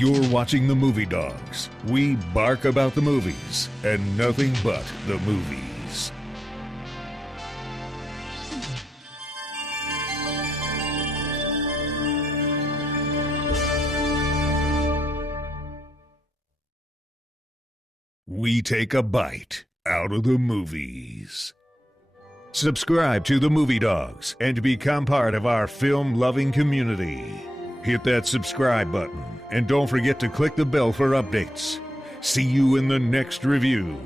You're watching the Movie Dawgs. We bark about the movies and nothing but the movies. We take a bite out of the movies. Subscribe to the Movie Dawgs and become part of our film-loving community. Hit that subscribe button and don't forget to click the bell for updates. See you in the next review.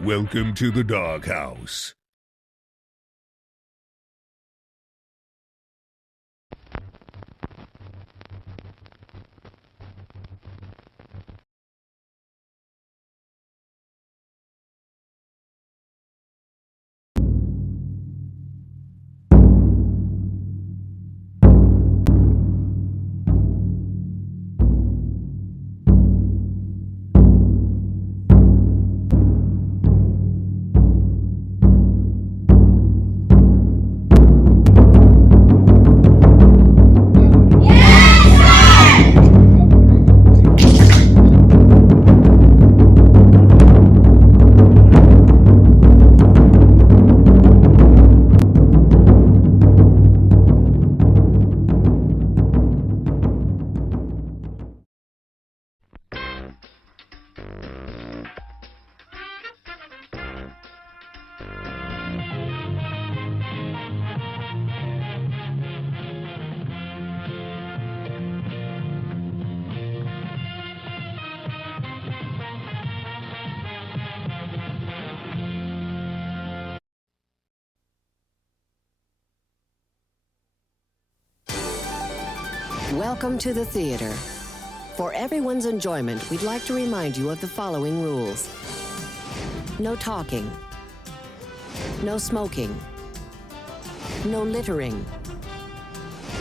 Welcome to the doghouse. Welcome to the theater. For everyone's enjoyment, we'd like to remind you of the following rules. No talking. No smoking. No littering.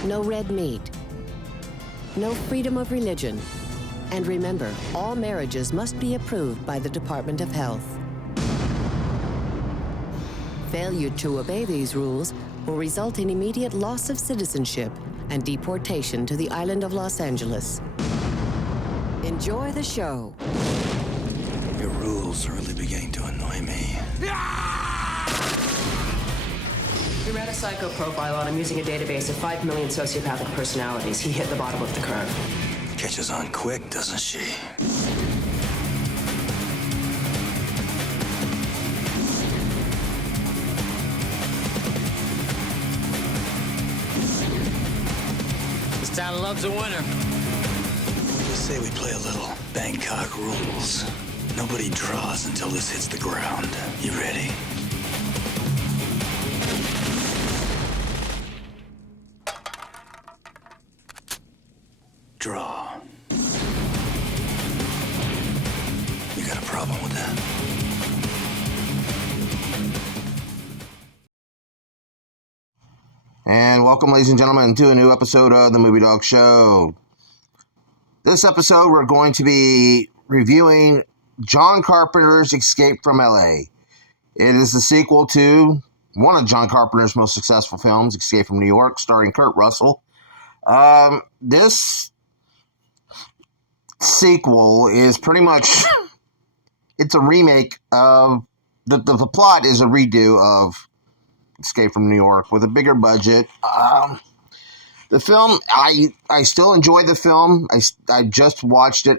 No red meat. No freedom of religion. And remember, all marriages must be approved by the Department of Health. Failure to obey these rules will result in immediate loss of citizenship and deportation to the island of Los Angeles. Enjoy the show. Your rules are really beginning to annoy me. We ran a psycho profile on him using a database of 5 million sociopathic personalities. He hit the bottom of the curve. Catches on quick, doesn't she? This town loves a winner. Just say we play a little Bangkok rules. Nobody draws until this hits the ground. You ready? Draw. You got a problem with that? And welcome, ladies and gentlemen, to a new episode of the Movie Dawgs Show. This episode, we're going to be reviewing John Carpenter's Escape from L.A. It is the sequel to one of John Carpenter's most successful films, Escape from New York, starring Kurt Russell. This sequel is pretty much, it's a remake of, the plot is a redo of Escape from New York with a bigger budget. The film, I still enjoy the film. I just watched it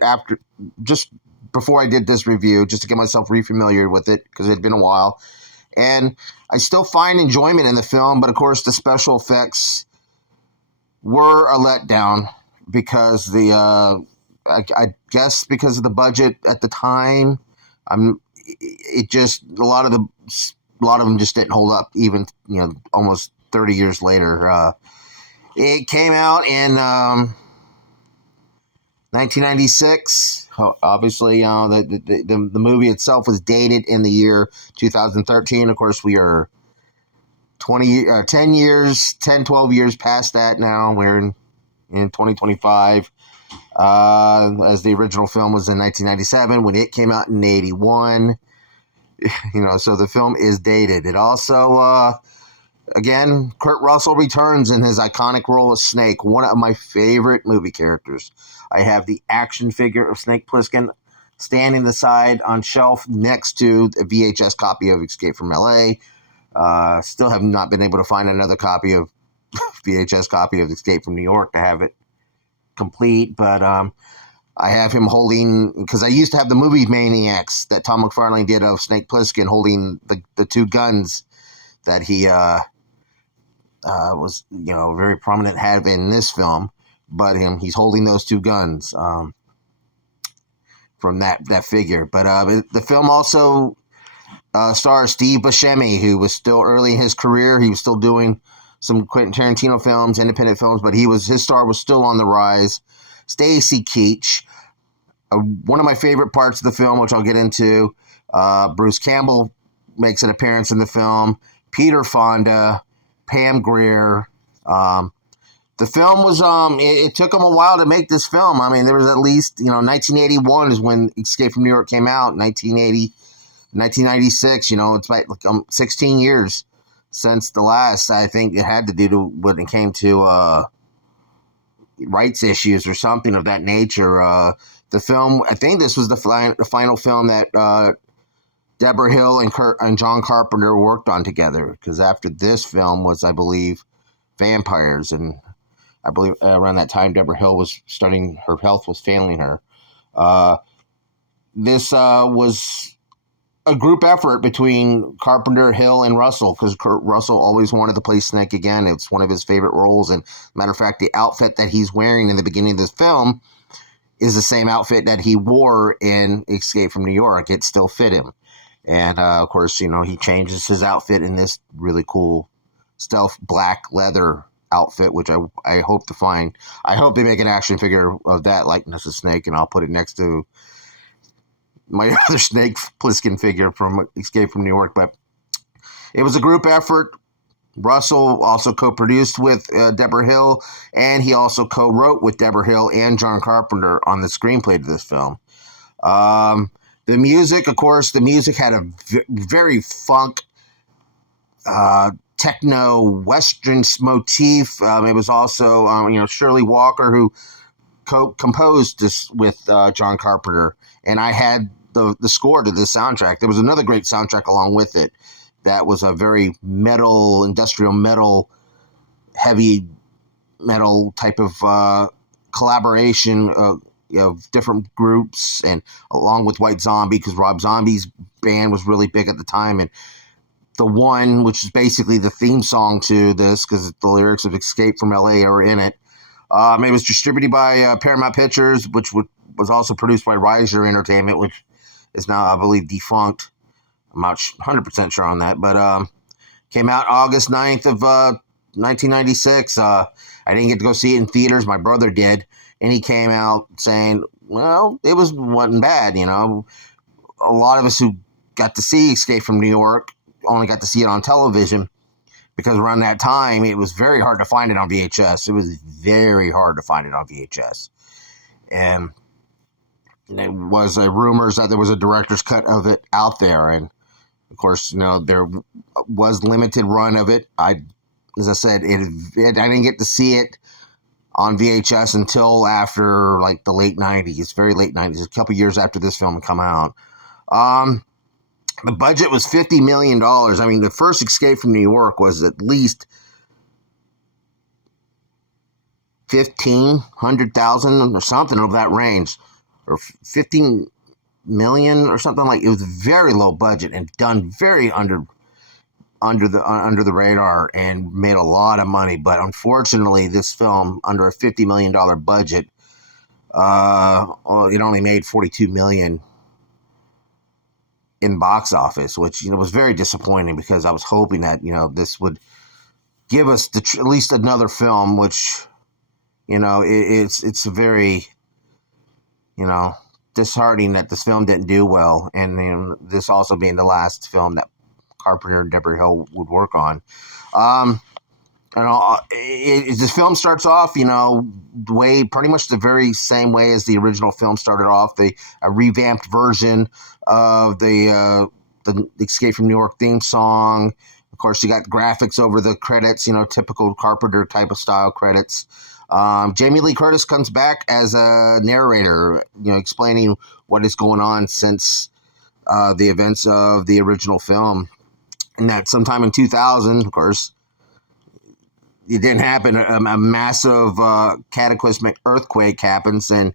just before I did this review, just to get myself re-familiar with it, because it had been a while. And I still find enjoyment in the film, but of course the special effects were a letdown because I guess because of the budget at the time. A lot of them just didn't hold up, even almost 30 years later. It came out in 1996. Obviously, the movie itself was dated in the year 2013. Of course, we are 10 years, 10, 12 years past that now. We're in 2025. As the original film was in 1997, when it came out in 81. So the film is dated. It also, again, Kurt Russell returns in his iconic role as Snake, one of my favorite movie characters. I have the action figure of Snake Plissken standing aside on shelf next to a VHS copy of Escape from L.A. Still have not been able to find another copy of VHS copy of Escape from New York to have it complete, but I have him holding, because I used to have the movie Maniacs that Tom McFarlane did of Snake Plissken holding the two guns that he was very prominent had in this film, but he's holding those two guns from that figure. But the film also stars Steve Buscemi, who was still early in his career. He was still doing some Quentin Tarantino films, independent films, but his star was still on the rise. Stacy Keach, one of my favorite parts of the film, which I'll get into. Bruce Campbell makes an appearance in the film. Peter Fonda, Pam Grier. The film was, it took them a while to make this film. I mean, there was at least, 1981 is when Escape from New York came out. 1996, it's like 16 years since the last. I think it had to do to when it came to rights issues or something of that nature. The film, I think this was the final film that Deborah Hill and John Carpenter worked on together, because after this film was, I believe, Vampires, and I believe around that time Deborah Hill was starting, her health was failing her. This was a group effort between Carpenter, Hill, and Russell, because Kurt Russell always wanted to play Snake again. It's one of his favorite roles, and matter of fact, the outfit that he's wearing in the beginning of this film is the same outfit that he wore in Escape from New York. It still fit him. And, of course, he changes his outfit in this really cool stealth black leather outfit, which I hope to find. I hope they make an action figure of that likeness of Snake, and I'll put it next to my other Snake Plissken figure from Escape from New York. But it was a group effort. Russell also co-produced with Deborah Hill, and he also co-wrote with Deborah Hill and John Carpenter on the screenplay to this film. The music, of course, had a very funk, techno western motif. It was also, Shirley Walker, who composed this with John Carpenter, and I had the score to this soundtrack. There was another great soundtrack along with it that was a very metal, industrial metal, heavy metal type of collaboration of different groups, and along with White Zombie, because Rob Zombie's band was really big at the time, and The One, which is basically the theme song to this, because the lyrics of Escape from L.A. are in it. It was distributed by Paramount Pictures, which was also produced by Riser Entertainment, which is now, I believe, defunct. I'm not 100% sure on that, but came out August 9th of 1996. I didn't get to go see it in theaters. My brother did, and he came out saying, well, it wasn't bad, A lot of us who got to see Escape from New York only got to see it on television, because around that time, it was very hard to find it on VHS. It was very hard to find it on VHS. And there was rumors that there was a director's cut of it out there. And, of course, there was limited run of it. As I said, I didn't get to see it on VHS until after, like, the late 90s, very late 90s, a couple years after this film had come out. The budget was $50 million. I mean, the first Escape from New York was at least 1,500,000 or something of that range, or 15 million or something like. It was very low budget and done very under the radar and made a lot of money. But unfortunately, this film, under a $50 million budget, it only made $42 million in box office, which was very disappointing, because I was hoping that this would give us at least another film, which it's very disheartening that this film didn't do well, and this also being the last film that Carpenter and Deborah Hill would work on. This film starts off, pretty much the very same way as the original film started off. A revamped version of the Escape from New York theme song. Of course, you got graphics over the credits, typical Carpenter type of style credits. Jamie Lee Curtis comes back as a narrator, explaining what is going on since the events of the original film. And that sometime in 2000, of course, it didn't happen. A massive cataclysmic earthquake happens and,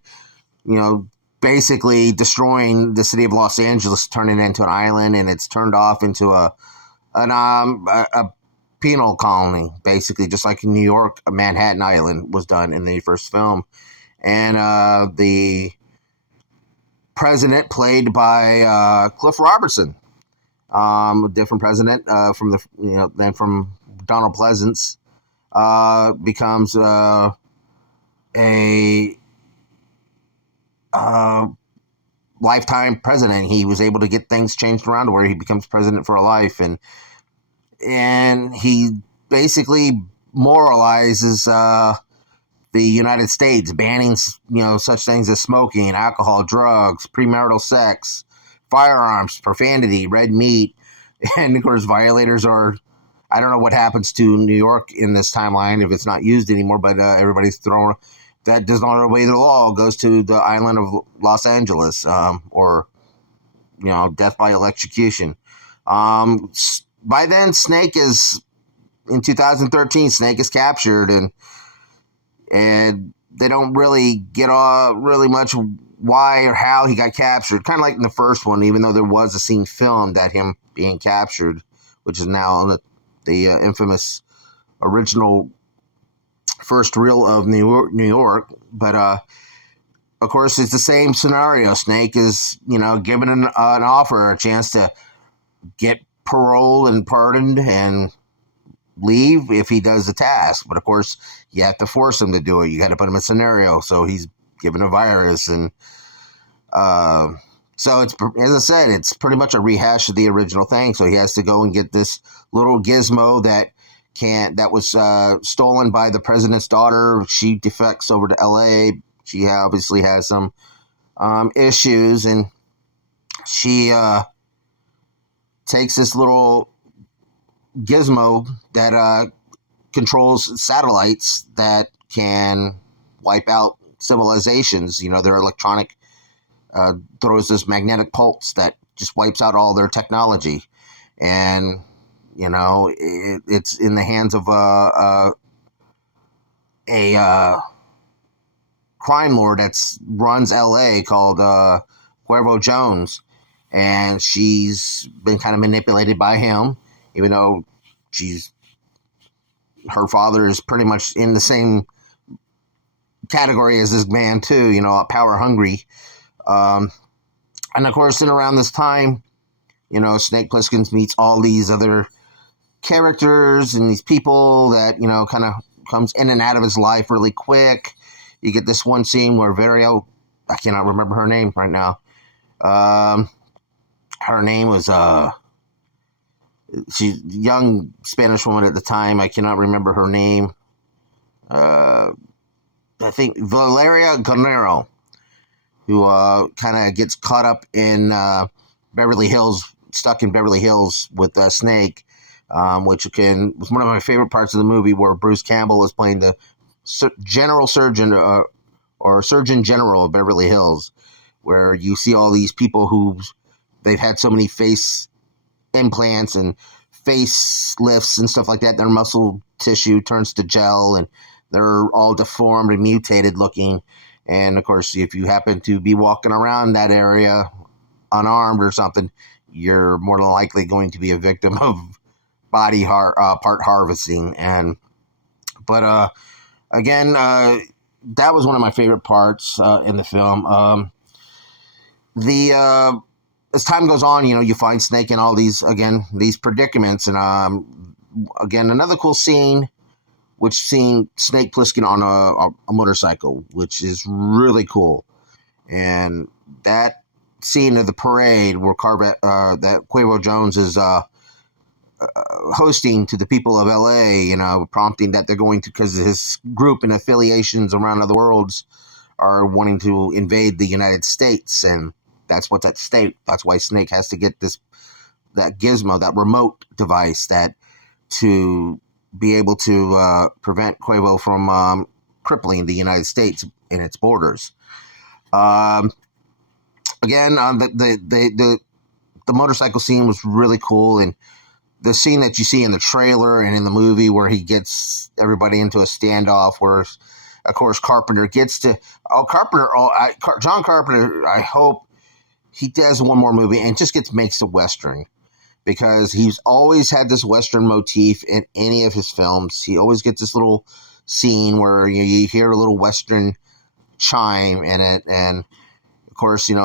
basically destroying the city of Los Angeles, turning it into an island, and it's turned off into a penal colony, basically, just like in New York, Manhattan Island was done in the first film. And the president, played by Cliff Robertson, a different president than from Donald Pleasance, becomes a lifetime president. He was able to get things changed around to where he becomes president for life, and he basically moralizes the United States, banning such things as smoking, alcohol, drugs, premarital sex, firearms, profanity, red meat, and of course violators are. I don't know what happens to New York in this timeline if it's not used anymore, but everybody's thrown. That does not obey the law goes to the island of Los Angeles, or death by electrocution. By then, Snake is in 2013. Snake is captured, and they don't really get really much why or how he got captured. Kind of like in the first one, even though there was a scene filmed at him being captured, which is now on the infamous original first reel of New York. But of course, it's the same scenario. Snake is given an offer, a chance to get parole and pardoned and leave if he does the task. But of course, you have to force him to do it. You got to put him in a scenario. So he's given a virus, and so it's, as I said, it's pretty much a rehash of the original thing. So he has to go and get this little gizmo that was stolen by the president's daughter. She defects over to L.A. She obviously has some issues, and she takes this little gizmo that controls satellites that can wipe out civilizations. Their electronic throws this magnetic pulse that just wipes out all their technology. And, it's in the hands of a crime lord that runs L.A. called Cuervo Jones. And she's been kind of manipulated by him, even though her father is pretty much in the same category as this man too, power hungry. And of course, in around this time, Snake Plissken meets all these other characters and these people that, kind of comes in and out of his life really quick. You get this one scene where I cannot remember her name right now. Her name was, she's a young Spanish woman at the time. I cannot remember her name. I think Valeria Guerrero, who kind of gets caught up in Beverly Hills, stuck in Beverly Hills with Snake, which was one of my favorite parts of the movie, where Bruce Campbell is playing the general surgeon or surgeon general of Beverly Hills, where you see all these people who they've had so many face implants and face lifts and stuff like that. Their muscle tissue turns to gel, and they're all deformed and mutated looking. And of course, if you happen to be walking around that area unarmed or something, you're more than likely going to be a victim of body part harvesting. But again, that was one of my favorite parts in the film. As time goes on, you find Snake in all these predicaments. And again, another cool scene, which seen Snake Plissken on a motorcycle, which is really cool. And that scene of the parade where that Cuervo Jones is hosting to the people of L.A., prompting that they're going to, because his group and affiliations around other worlds are wanting to invade the United States, and that's what's at stake. That's why Snake has to get that gizmo, that remote device, that to be able to prevent Quavo from crippling the United States in its borders. Again, the motorcycle scene was really cool, and the scene that you see in the trailer and in the movie where he gets everybody into a standoff, where, of course, Carpenter gets to... John Carpenter, I hope he does one more movie and just makes a Western, because he's always had this Western motif in any of his films. He always gets this little scene where you hear a little Western chime in it, and of course, he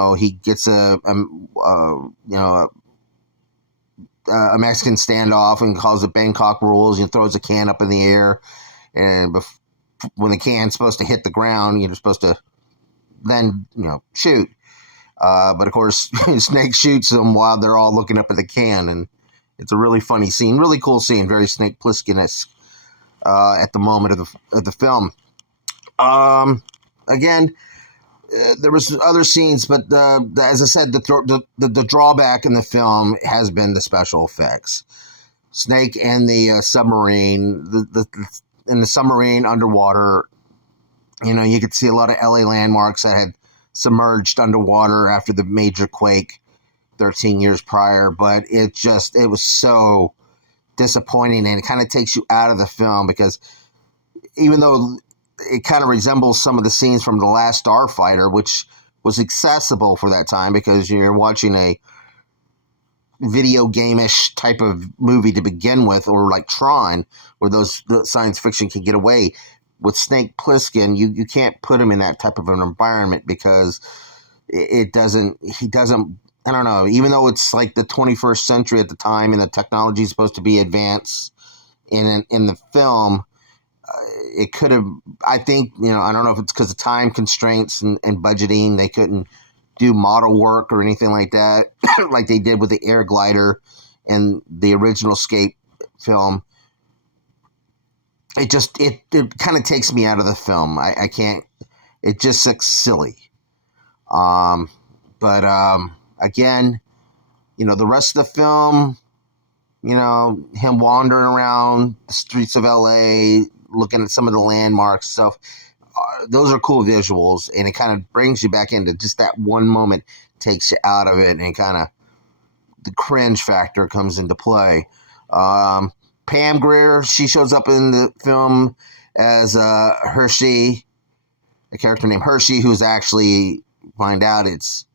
gets a Mexican standoff and calls it Bangkok Rules. Throws a can up in the air, and when the can's supposed to hit the ground, you're supposed to then shoot. But of course, Snake shoots them while they're all looking up at the can, and it's a really funny scene, really cool scene, very Snake Plissken-esque at the moment of the film. Again, there was other scenes, but as I said, the drawback in the film has been the special effects. Snake and the submarine, in the submarine underwater, you could see a lot of LA landmarks that had submerged underwater after the major quake 13 years prior, but it was so disappointing, and it kind of takes you out of the film, because even though it kind of resembles some of the scenes from The Last Starfighter, which was accessible for that time because you're watching a video game-ish type of movie to begin with, or like Tron, where the science fiction can get away. With Snake Plissken, you can't put him in that type of an environment, because he doesn't, I don't know, even though it's like the 21st century at the time and the technology is supposed to be advanced in the film, it could have, I think, I don't know if it's because of time constraints and budgeting, they couldn't do model work or anything like that, like they did with the air glider and the original Escape film. It kind of takes me out of the film. I can't, it just looks silly. Again, the rest of the film, him wandering around the streets of LA, looking at some of the landmarks stuff, those are cool visuals, and it kind of brings you back into just that one moment, takes you out of it, and kind of the cringe factor comes into play. Pam Grier, she shows up in the film as Hershey, a character named Hershey, who's actually, find out it's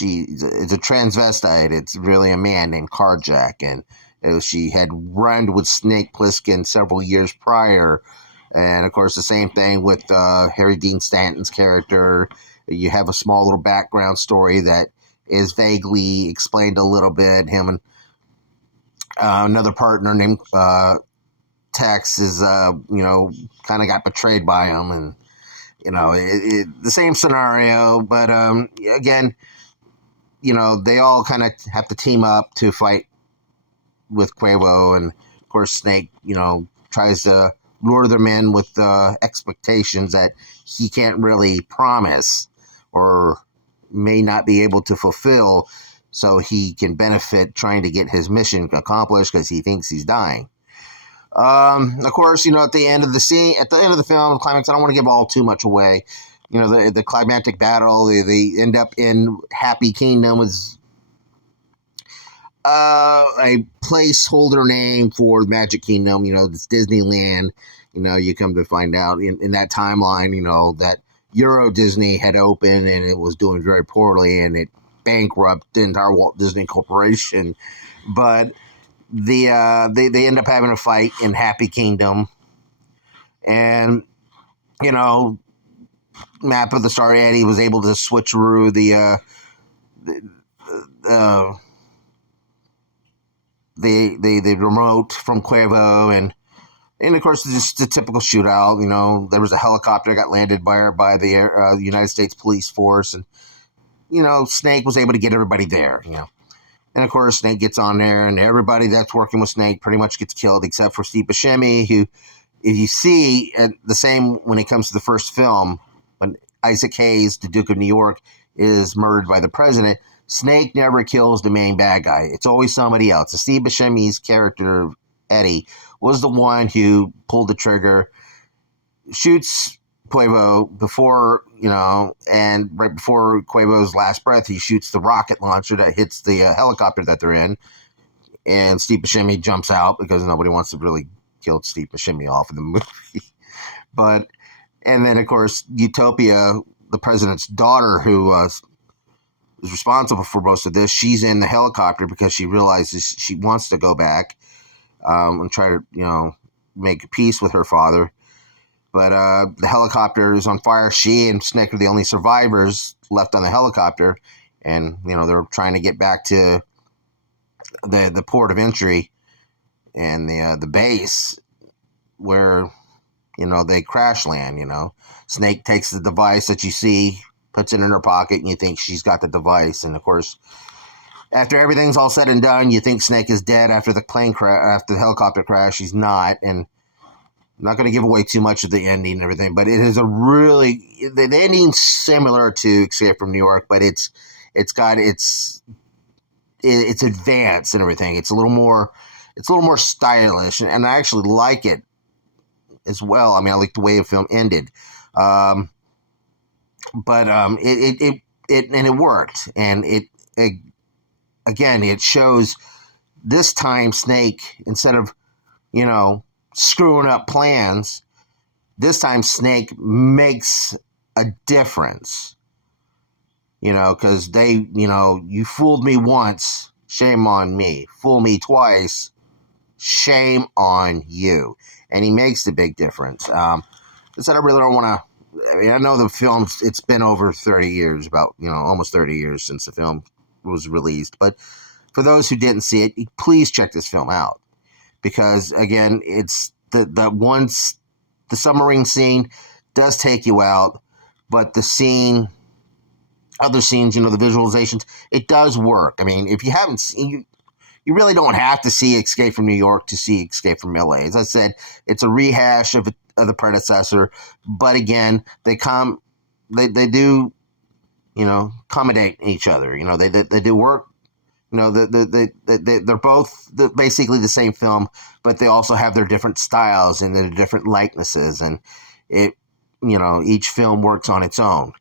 a transvestite. It's really a man named Carjack, and she had run with Snake Plissken several years prior. And of course, the same thing with Harry Dean Stanton's character. You have a small little background story that is vaguely explained a little bit. Him and another partner named Tex is, kind of got betrayed by him, and the same scenario. But again, they all kind of have to team up to fight with Quavo, and of course Snake, tries to lure them in with expectations that he can't really promise or may not be able to fulfill, so he can benefit trying to get his mission accomplished because he thinks he's dying. Of course, at the end of the film, climax, I don't want to give all too much away. The climactic battle, they end up in Happy Kingdom, is a placeholder name for Magic Kingdom. This Disneyland. You come to find out in that timeline, that Euro Disney had opened and it was doing very poorly, and it bankrupted the entire Walt Disney Corporation. But they end up having a fight in Happy Kingdom, and Map of the Star Eddie was able to switcheroo the remote from Quavo, and of course just the typical shootout. There was a helicopter that got landed by the United States Police Force, and Snake was able to get everybody there. And of course, Snake gets on there, and everybody that's working with Snake pretty much gets killed, except for Steve Buscemi, who, if you see, the same when it comes to the first film, when Isaac Hayes, the Duke of New York, is murdered by the president, Snake never kills the main bad guy. It's always somebody else. So Steve Buscemi's character, Eddie, was the one who pulled the trigger, shoots Quavo before, and right before Quavo's last breath, he shoots the rocket launcher that hits the helicopter that they're in. And Steve Buscemi jumps out because nobody wants to really kill Steve Buscemi off in the movie. And then, of course, Utopia, the president's daughter, who is responsible for most of this, she's in the helicopter because she realizes she wants to go back and try to, make peace with her father. But the helicopter is on fire. She and Snake are the only survivors left on the helicopter. And, they're trying to get back to the port of entry and the base where, they crash land, Snake takes the device that you see, puts it in her pocket, and you think she's got the device. And, of course, after everything's all said and done, you think Snake is dead after the after the helicopter crash. He's not. And I'm not going to give away too much of the ending and everything, but it is a really, the ending's similar to Escape from New York, but it's advanced and everything. It's a little more stylish, and I actually like it as well. I mean, I like the way the film ended, but it worked, and it again, it shows this time Snake, instead of, screwing up plans, this time Snake makes a difference, because they, you fooled me once, shame on me. Fool me twice, shame on you. And he makes the big difference. I said I really don't want to, I know the film, it's been over 30 years, about, almost 30 years since the film was released. But for those who didn't see it, please check this film out. Because, again, it's the submarine scene does take you out, but the other scenes, the visualizations, it does work. I mean, if you haven't seen, you really don't have to see Escape from New York to see Escape from L.A. As I said, it's a rehash of the predecessor, but again, they do, accommodate each other. They do work. They're both basically the same film, but they also have their different styles and their different likenesses, and it, each film works on its own.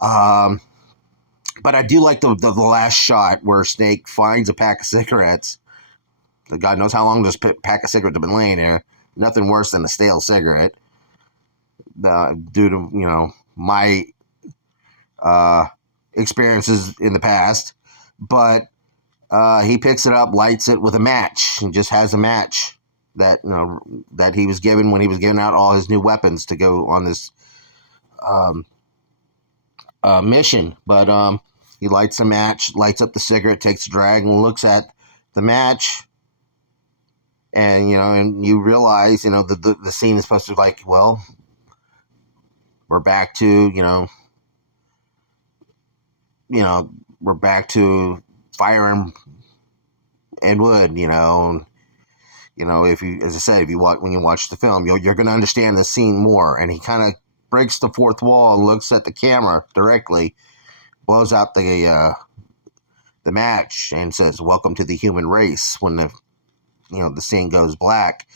But I do like the last shot where Snake finds a pack of cigarettes. God knows how long this pack of cigarettes have been laying there. Nothing worse than a stale cigarette. Due to, my experiences in the past. But he picks it up, lights it with a match, and just has a match that that he was given when he was giving out all his new weapons to go on this mission. But he lights the match, lights up the cigarette, takes a drag, and looks at the match. And and you realize the scene is supposed to be like, well, we're back to we're back to fire and wood, if you, as I said, when you watch the film, you're going to understand the scene more. And he kind of breaks the fourth wall and looks at the camera directly, blows out the match, and says, "Welcome to the human race." When the scene goes black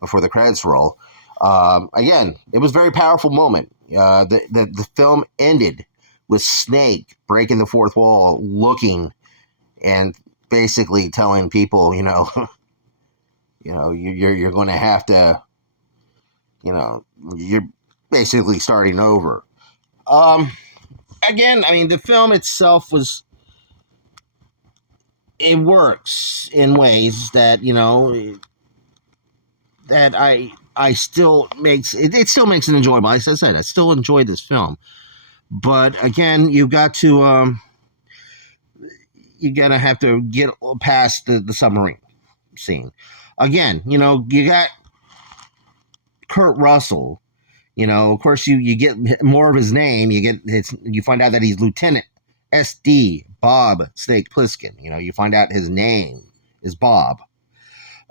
before the credits roll. Again, it was a very powerful moment. The film ended with Snake breaking the fourth wall, looking and basically telling people, you're going to have to, you're basically starting over. Again, I mean, the film itself it works in ways that, that I still makes, it still makes it enjoyable. As I said, I still enjoy this film. But again, you've got to, you're going to have to get past the submarine scene. Again, you got Kurt Russell, of course you get more of his name. You find out that he's Lieutenant SD Bob Snake Plissken. You find out his name is Bob.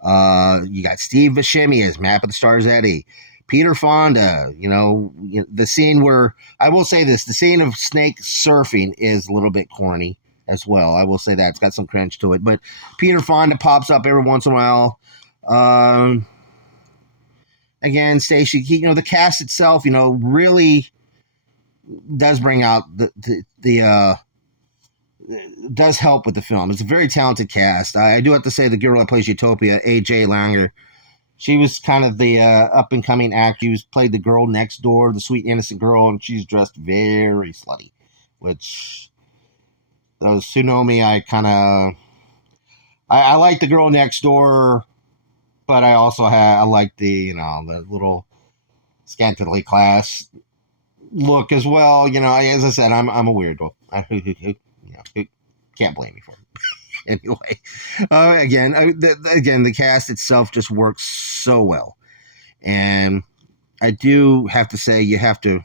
You got Steve Buscemi as Map of the Stars Eddie. Peter Fonda, the scene where, I will say this, the scene of Snake surfing is a little bit corny as well. I will say that. It's got some cringe to it. But Peter Fonda pops up every once in a while. Again, Stacey, the cast itself, really does bring out the does help with the film. It's a very talented cast. I do have to say the girl that plays Utopia, A.J. Langer, she was kind of the up-and-coming actor. She played the girl next door, the sweet, innocent girl, and she's dressed very slutty, which, those who know me, I like the girl next door, but I also I like the little scantily class look as well. As I said, I'm a weirdo. Can't blame me for it. Anyway, again, the cast itself just works so well, and I do have to say you have to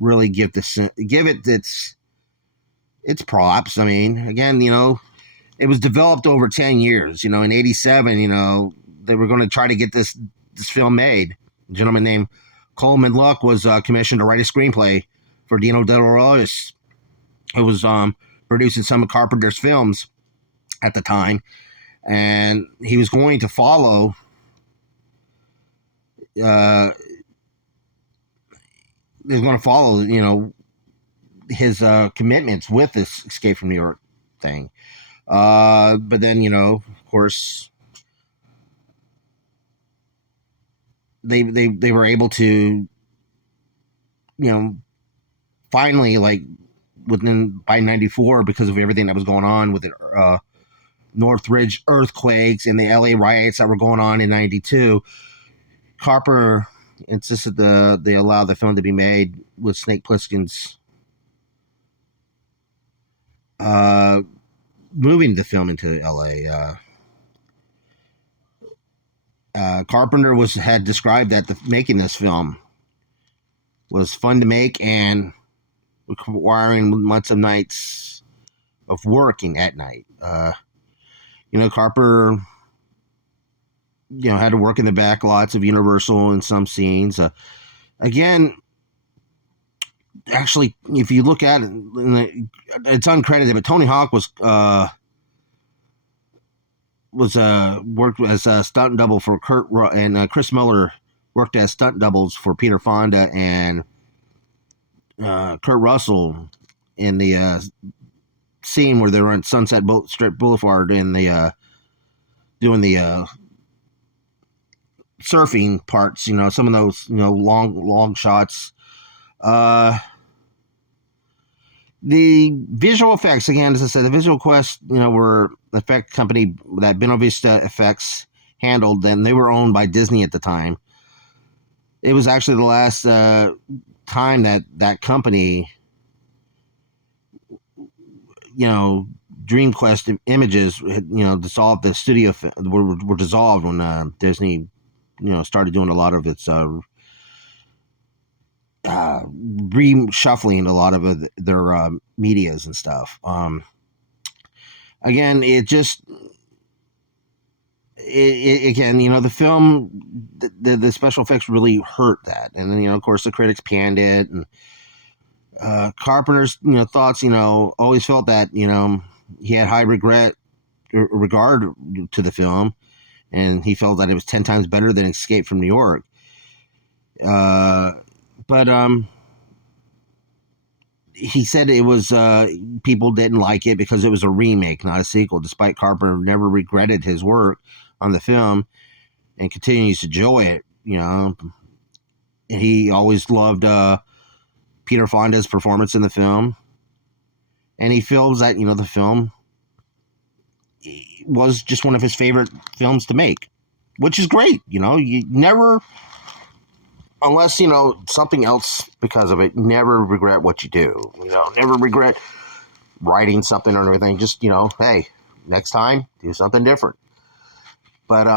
really give it its props. I mean, again, it was developed over 10 years. In 87, they were going to try to get this film made. A gentleman named Coleman Luck was commissioned to write a screenplay for Dino De Laurentiis, who was producing some of Carpenter's films at the time, and he was going to follow his commitments with this Escape from New York thing. But then, of course, they were able to, finally, like, by 94, because of everything that was going on with the Northridge earthquakes and the L.A. riots that were going on in 92, Carpenter insisted they allow the film to be made with Snake Plissken's moving the film into L.A. Carpenter had described that making this film was fun to make and requiring months of nights of working at night. Carpenter, had to work in the back lots of Universal in some scenes. Again, actually, if you look at it, it's uncredited, but Tony Hawk worked as a stunt double for and Chris Miller worked as stunt doubles for Peter Fonda and Kurt Russell in the scene where they were on Sunset Strip Boulevard and doing the surfing parts. Some of those long shots. The visual effects, again, as I said, the Visual Quest, were the effect company that Buena Vista Effects handled, and they were owned by Disney at the time. It was actually the last time that company, Dream Quest Images, dissolved. The studio were dissolved when Disney, started doing a lot of its reshuffling a lot of their medias and stuff. Again, the film, the special effects really hurt that. And then, of course, the critics panned it. And Carpenter's, thoughts, always felt that, he had high regard to the film. And he felt that it was 10 times better than Escape from New York. But he said it was, people didn't like it because it was a remake, not a sequel, despite Carpenter never regretted his work on the film and continues to enjoy it. He always loved Peter Fonda's performance in the film, and he feels that the film was just one of his favorite films to make, which is great. You never, unless something else because of it, never regret what you do. Never regret writing something or anything. Just hey, next time do something different. But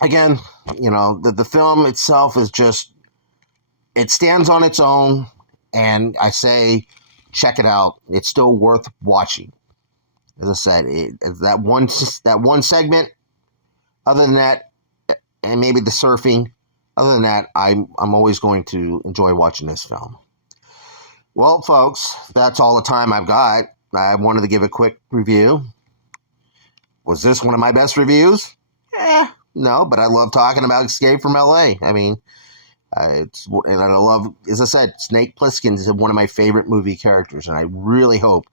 again, the film itself is just, it stands on its own, and I say check it out. It's still worth watching. As I said, that one segment. Other than that, and maybe the surfing. Other than that, I'm always going to enjoy watching this film. Well, folks, that's all the time I've got. I wanted to give a quick review. Was this one of my best reviews? No, but I love talking about Escape from L.A. I mean, and I love, as I said, Snake Plissken is one of my favorite movie characters, and I really hope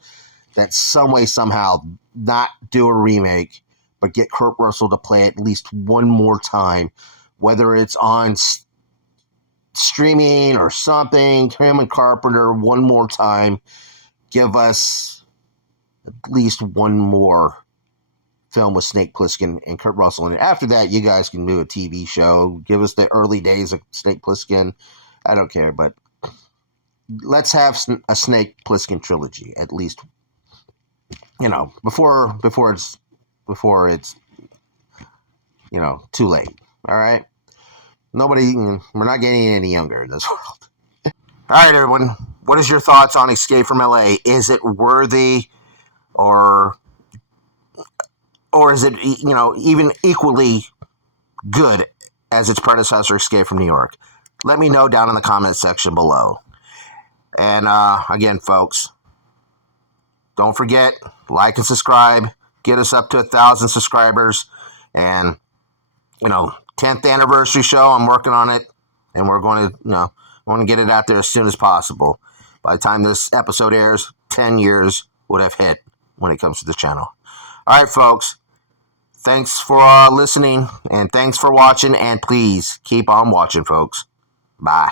that some way, somehow, not do a remake, but get Kurt Russell to play at least one more time, whether it's on streaming or something, him and Carpenter one more time, give us at least one more film with Snake Plissken and Kurt Russell. And after that, you guys can do a TV show. Give us the early days of Snake Plissken. I don't care, but let's have a Snake Plissken trilogy at least. Before it's too late. All right. We're not getting any younger in this world. All right, everyone. What is your thoughts on Escape from L.A.? Is it worthy, or is it even equally good as its predecessor, Escape from New York? Let me know down in the comments section below. And again, folks, don't forget, like and subscribe. Get us up to 1,000 subscribers. And 10th anniversary show. I'm working on it, and we're going to get it out there as soon as possible. By the time this episode airs, 10 years would have hit when it comes to the channel. All right, folks. Thanks for listening, and thanks for watching, and please keep on watching, folks. Bye.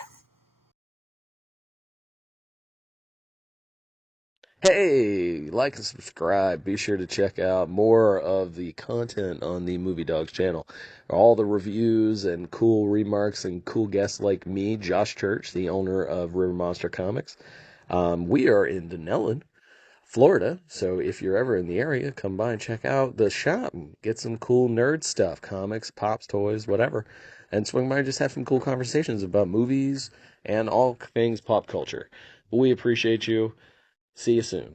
Hey, like and subscribe. Be sure to check out more of the content on the Movie Dawgs channel. All the reviews and cool remarks and cool guests like me, Josh Church, the owner of River Monster Comics. We are in Denellen, Florida, so if you're ever in the area, come by and check out the shop and get some cool nerd stuff, comics, pops, toys, whatever, and swing by and just have some cool conversations about movies and all things pop culture. We appreciate you. See you soon.